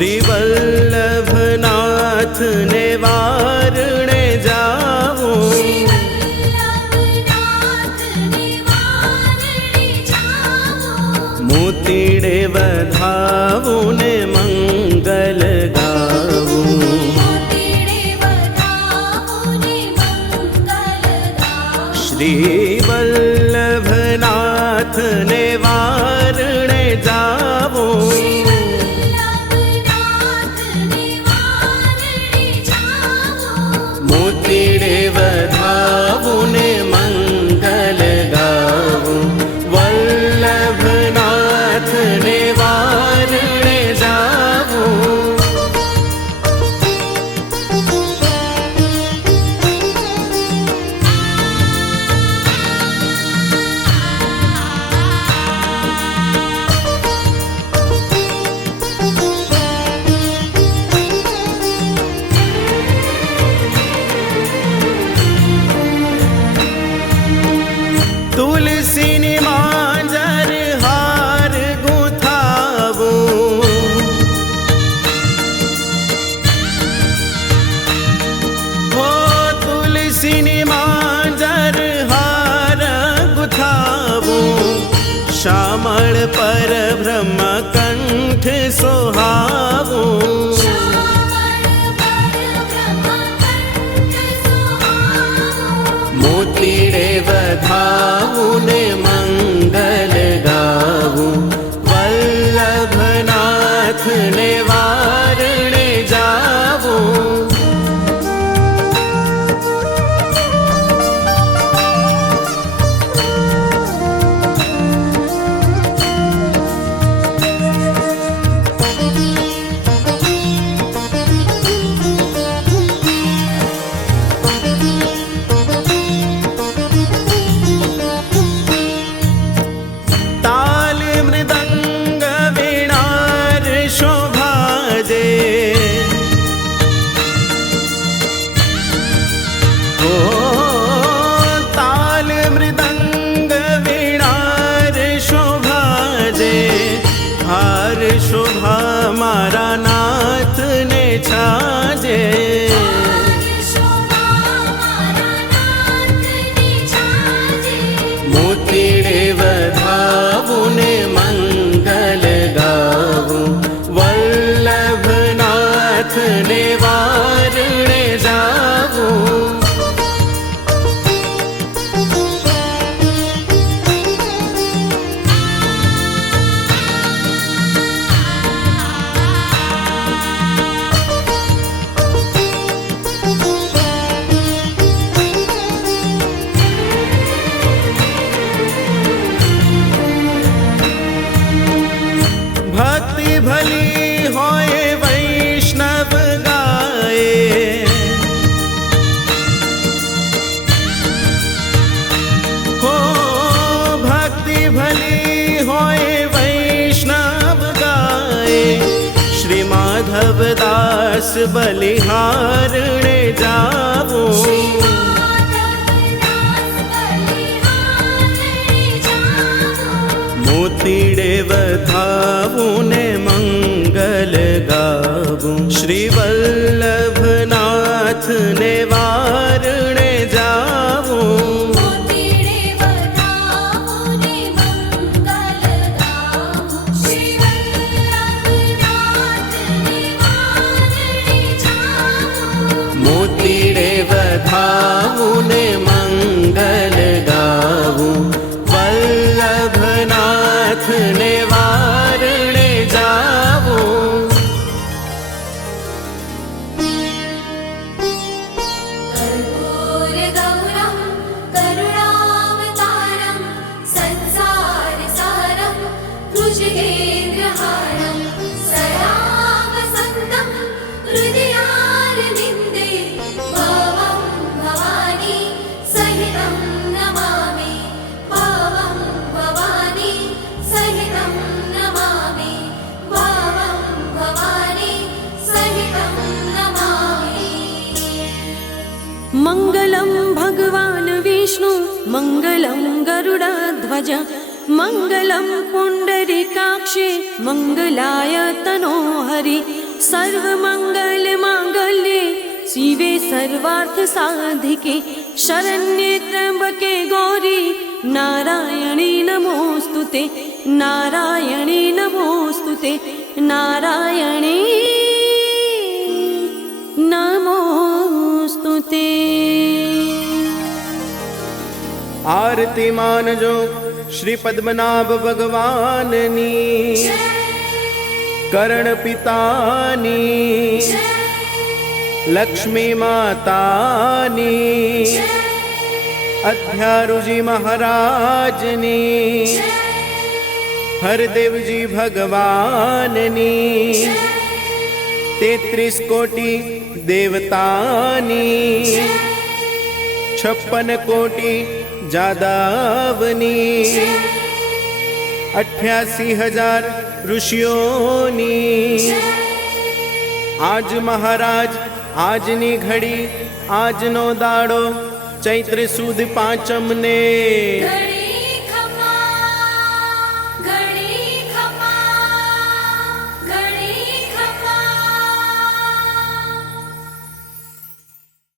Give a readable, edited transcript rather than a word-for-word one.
श्रीवल्लभनाथ ने वारणे जाऊं, मोतीड़े वधाऊं ने मंगल गाऊं। श्रीवल्लभनाथ ने वारणे जाऊं, मोतीड़े वधाऊं ने मंगल गाऊं। वल्लभनाथ ने वारणे जाऊं, तुलसीनी मांजर हार गुथावूं, हो तुलसीनी मांजर हार गुथावूं। श्यामल पर ब्रह्म कंठ सोहावूं, मोतीड़े वधाऊं ने मंगल गाऊं। वल्लभनाथ ने वारणे जाऊं, ताल मृदंग वीणार शोभा दे, ओ ताल मृदंग वीणार शोभा दे। हार शोभा मारा नाथ ने छाजे, मोतीड़े वधाऊं ने मंगल गाऊं। वल्लभनाथ ने वारणे जाऊं, भक्ति भली होए वैष्णव गाए, हो भक्ति भली होए वैष्णव गाए। श्री माधव दास बलिहारणे जाऊं, मोतीड़े वधाऊं ने मंगल गाऊं। श्रीवल्लभनाथ ने वारणे जाऊं, मोतीड़े वधाऊं ने मंगल गाऊं। वल्लभनाथ ने वारणे जाऊं, मंगलम भगवान विष्णु मंगलम गरुड़ध्वज मंगलम पुंडरीकाक्षे मंगलाय तनोहरि सर्वमंगल मांगल्ये शिवे सर्वार्थ साधिके शरण्ये त्र्यंबके गौरी नारायणी नमोस्तुते नारायणी नमोस्तुते नारायणी नमोस्तुते। आरती मानजो श्री पद्मनाभ भगवाननी कर्ण पितानी लक्ष्मी मातानी अध्यारुजी महाराजनी हरदेवजी भगवाननी 33 कोटि देवतानी 56 कोटि जादवनी 88,000 ऋषियोनी आज महाराज આજની ઘડી આજનો દાડો ચૈત્ર સુદ પાંચમને